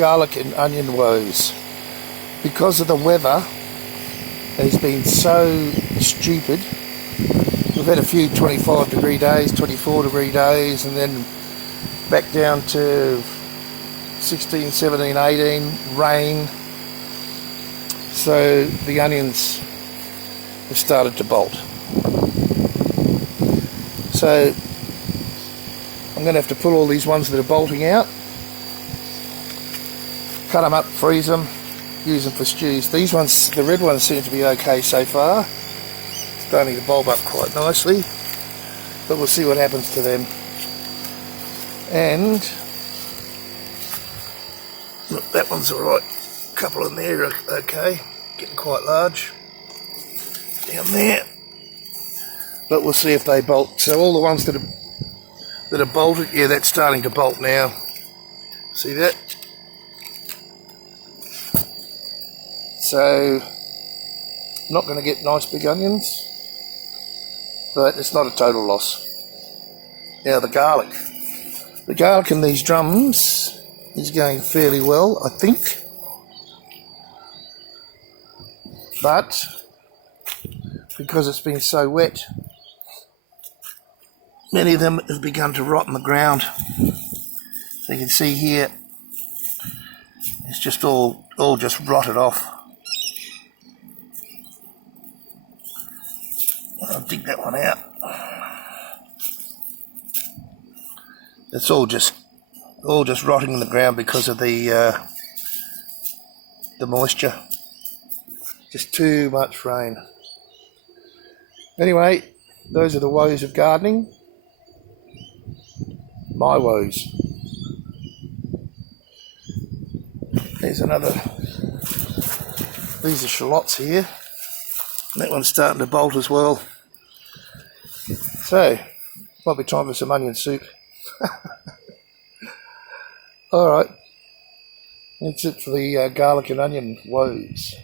garlic and onion woes. Because of the weather has been so stupid. We've had a few 25 degree days, 24 degree days, and then back down to 16, 17, 18, rain. So the onions have started to bolt. So I'm going to have to pull all these ones that are bolting out, cut them up, freeze them, use them for stews. These ones, the red ones, seem to be okay so far. Starting to bulb up quite nicely, but we'll see what happens to them. And look, that one's alright. A couple in there are okay, getting quite large down there. But we'll see if they bolt. So all the ones that are bolted, yeah, that's starting to bolt now. See that? So I'm not going to get nice big onions, but it's not a total loss. Now the garlic in these drums is going fairly well, I think. But because it's been so wet, many of them have begun to rot in the ground. So you can see here, it's just all just rotted off. I'll dig that one out. It's all just rotting in the ground because of the moisture. Just too much rain. Anyway, those are the woes of gardening. My woes. There's another. These are shallots here. That one's starting to bolt as well. So, might be time for some onion soup. Alright. That's it for the garlic and onion woes.